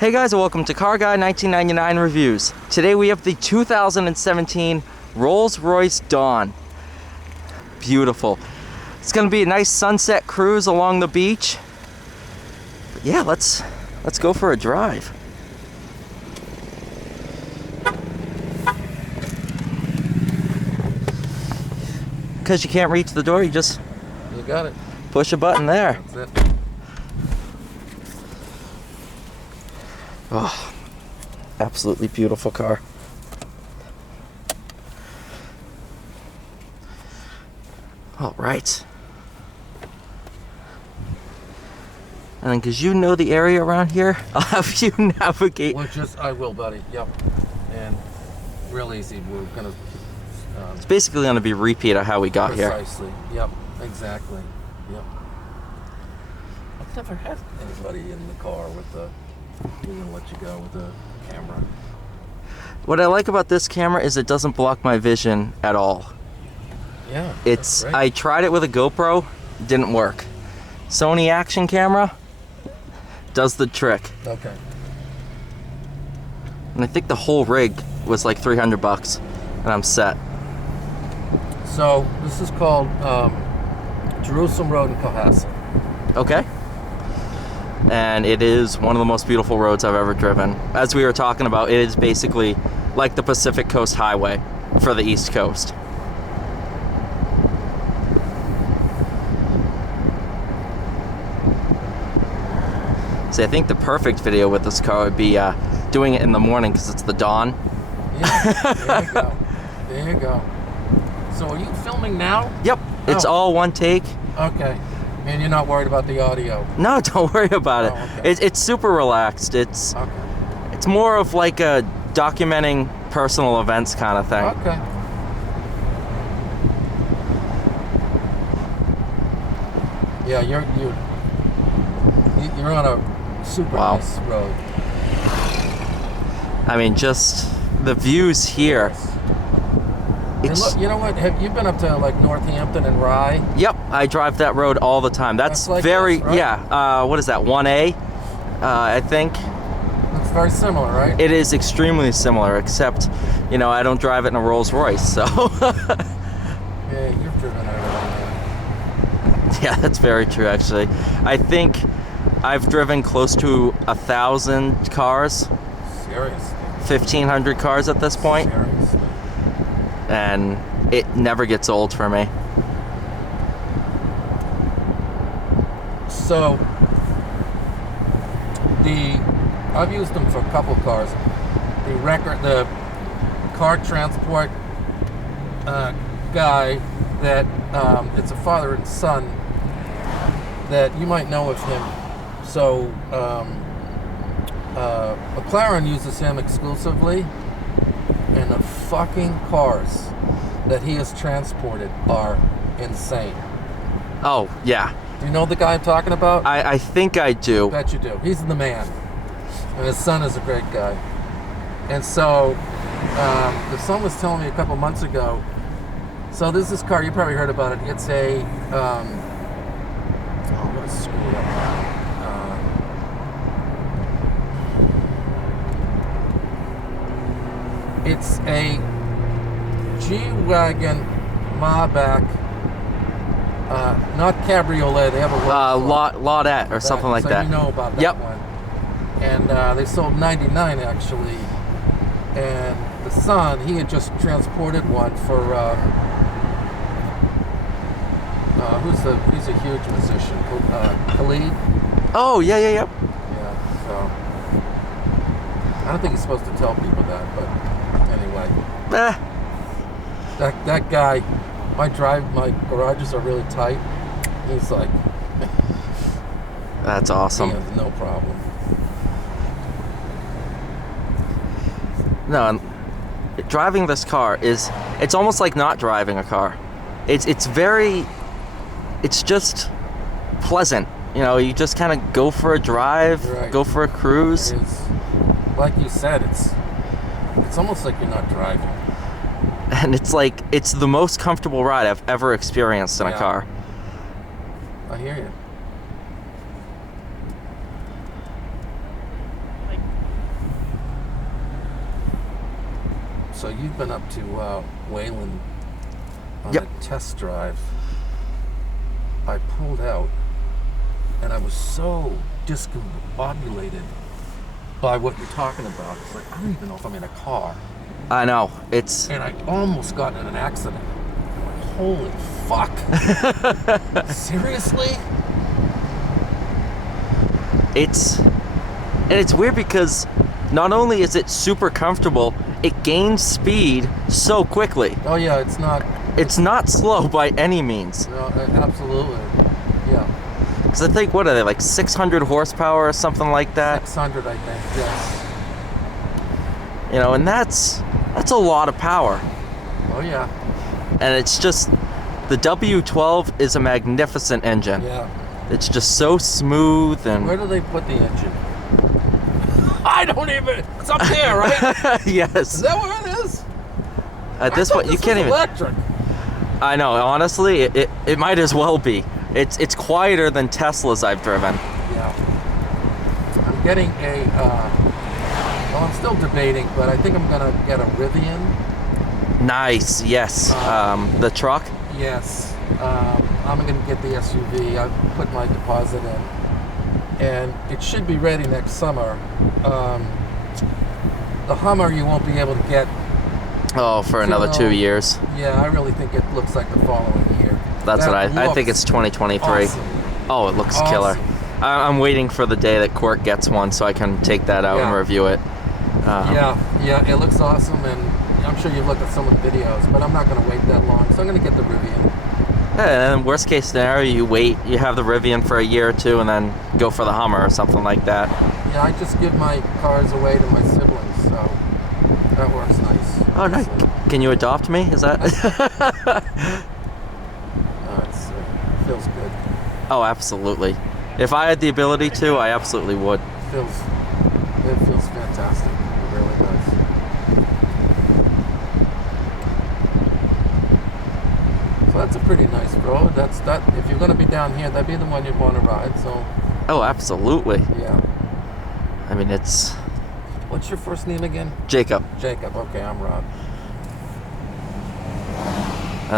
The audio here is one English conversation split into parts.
Hey guys, and welcome to Car Guy 1999 Reviews. Today we have the 2017 Rolls-Royce Dawn. Beautiful. It's gonna be a nice sunset cruise along the beach. But yeah, let's go for a drive. Because you can't reach the door, you got it. Push a button there. That's it. Oh, absolutely beautiful car. All right. And then, because you know the area around here, I'll have you navigate. I will, buddy. Yep. And real easy. We're gonna. It's basically going to be a repeat of how we got here. Precisely. Yep. Exactly. Yep. I've never had anybody in the car with the. We're gonna let you go with the camera. What I like about this camera is it doesn't block my vision at all. Yeah. It's. I tried it with a GoPro, didn't work. Sony action camera does the trick. Okay. And I think the whole rig was like $300, and I'm set. So this is called Jerusalem Road in Cohasset. Okay. And it is one of the most beautiful roads I've ever driven. As we were talking about, it is basically like the Pacific Coast Highway for the East Coast. See, I think the perfect video with this car would be doing it in the morning because it's the dawn. Yeah, there you go. There you go. So are you filming now? Yep, it's all one take. Okay. And you're not worried about the audio? No, don't worry about it. Oh, okay. It's super relaxed. It's more of like a documenting personal events kind of thing. Okay. Yeah, you're on a super nice road. I mean, just the views here. And look, you know what? Have you been up to like Northampton and Rye? Yep, I drive that road all the time. That's like very, this, right? yeah. What is that, 1A? I think. It's very similar, right? It is extremely similar, except, you know, I don't drive it in a Rolls Royce, so. Yeah, you've driven everything. Yeah, that's very true, actually. I think I've driven close to 1,000 cars. Seriously? 1,500 cars at this point. Seriously? And it never gets old for me. So, I've used them for a couple cars. The car transport guy that it's a father and son that you might know of him. So, McLaren uses him exclusively. And the fucking cars that he has transported are insane. Oh, yeah. Do you know the guy I'm talking about? I think I do. I bet you do. He's the man. And his son is a great guy. And so, the son was telling me a couple months ago, so there's this car, you probably heard about it. It's a, I'm going to screw it up now. It's a G-Wagon Maybach, not cabriolet. They have a Laudette or something like that. So you know about that one. And they sold 99 actually. And the son, he had just transported one for he's a huge musician, Khalid. Oh, yeah. Yeah. So I don't think he's supposed to tell people that, but. Anyway, that guy, my garages are really tight. He's like, that's awesome. He has no problem. No, and driving this car it's almost like not driving a car. It's just pleasant. You know, you just kind of go for a drive, go for a cruise. Like you said, it's almost like you're not driving. And it's the most comfortable ride I've ever experienced in a car. I hear you. So you've been up to Wayland on Yep. a test drive. I pulled out, and I was so discombobulated by what you're talking about. It's like, I don't even know if I'm in a car. I know. It's And I almost got in an accident. I'm like, holy fuck. Seriously? it's weird because not only is it super comfortable, it gains speed so quickly. Oh yeah, it's not. It's not slow by any means. No, absolutely. Yeah. Because I think, what are they, like 600 horsepower or something like that? 600, I think. Yes. You know, and that's a lot of power. Oh yeah. And it's just, the W12 is a magnificent engine. Yeah. It's just so smooth and... Where do they put the engine? I don't even. It's up there, right? Yes. Is that where it is? At this I thought point, you this can't was even... electric. I know, honestly, it might as well be. It's quieter than Teslas I've driven. Yeah. I'm getting a. Well, I'm still debating, but I think I'm gonna get a Rivian. Nice, yes. The truck? Yes. I'm gonna get the SUV. I've put my deposit in, and it should be ready next summer. The Hummer you won't be able to get. Oh, for another 2 years. Yeah, I really think it looks like the following year. That's what I think. looks It's 2023. awesome. Oh, it looks killer. I'm waiting for the day that Court gets one so I can take that out and Yeah. review it. Yeah, it looks awesome, and I'm sure you've looked at some of the videos, but I'm not going to wait that long, so I'm going to get the Rivian. And then worst case scenario, you have the Rivian for a year or two, and then go for the Hummer or something like that. Yeah, I just give my cars away to my siblings, so that works nice. Oh, nice. So, Can you adopt me? Is that? it feels good. Oh, absolutely. If I had the ability to, I absolutely would. It feels fantastic. It really does. So that's a pretty nice road. That. If you're going to be down here, that'd be the one you'd want to ride. So Oh, absolutely. yeah. I mean, it's What's your first name again? Jacob. Jacob. Okay, I'm Rob.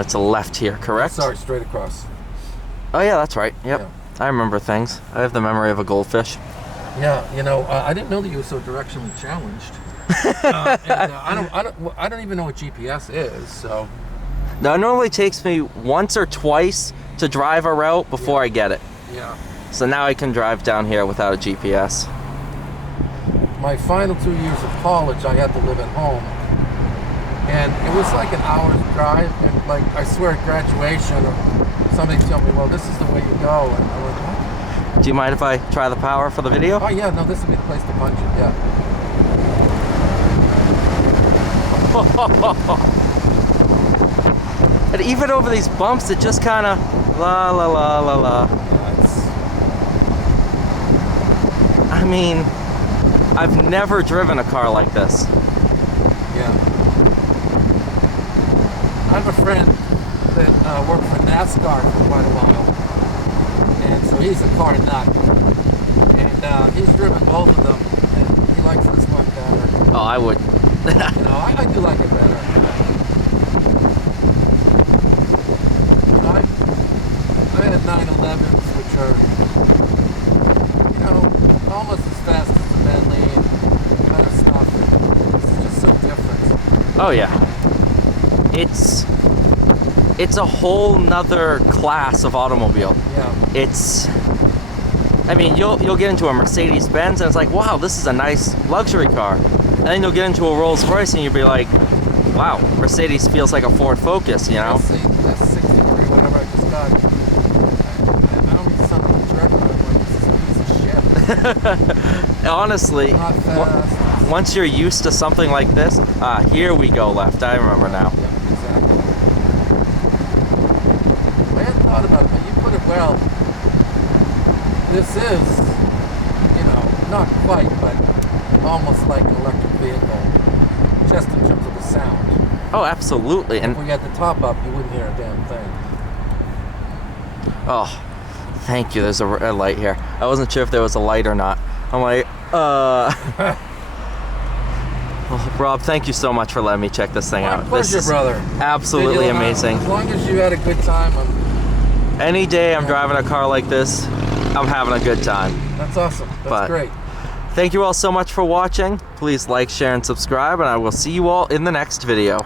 It's a left here, correct? Sorry, straight across. Oh, yeah, that's right. Yep. Yeah. I remember things. I have the memory of a goldfish. Yeah, I didn't know that you were so directionally challenged. I don't even know what GPS is. So Now, it normally takes me once or twice to drive a route before I get it. yeah, So now I can drive down here without a GPS. my final 2 years of college, I had to live at home, and it was like an hour's drive. And like I swear, at graduation, somebody told me, "Well, this is the way you go," and I went, "What?" Do you mind if I try the power for the video? Oh yeah, no, this would be the place to punch it. Yeah. And even over these bumps, it just kind of la la la la la. Yeah, I mean, I've never driven a car like this. yeah. I have a friend that worked for NASCAR for quite a while, and so he's a car nut, and he's driven both of them, and he likes this one better. Oh, I would. I do like it better. I had 911s, which are, almost as fast as the Bentley and better stuff. This is just so different. Oh yeah. It's a whole nother class of automobile. Yeah. I mean, you'll get into a Mercedes-Benz and it's like, wow, this is a nice luxury car. And then you'll get into a Rolls-Royce and you'll be like, wow, Mercedes feels like a Ford Focus, you know? That's 63, whatever I just got. I don't need something to drive, but I'm like, this is a piece of shit. Honestly, Not fast. once you're used to something like this, here we go left. I remember now. Yeah, exactly. I hadn't thought about it, but you put it well. This is, not quite, but almost like an electric vehicle, just in terms of the sound. Oh, absolutely. And If we had the top up, you wouldn't hear a damn thing. oh, thank you. There's a red light here. I wasn't sure if there was a light or not. I'm like, Well, Rob, thank you so much for letting me check this thing out. My pleasure, This is brother. absolutely amazing. As long as you had a good time, Any day I'm driving a car like this, I'm having a good time. that's awesome. That's great. Thank you all so much for watching. Please like, share, and subscribe, and I will see you all in the next video.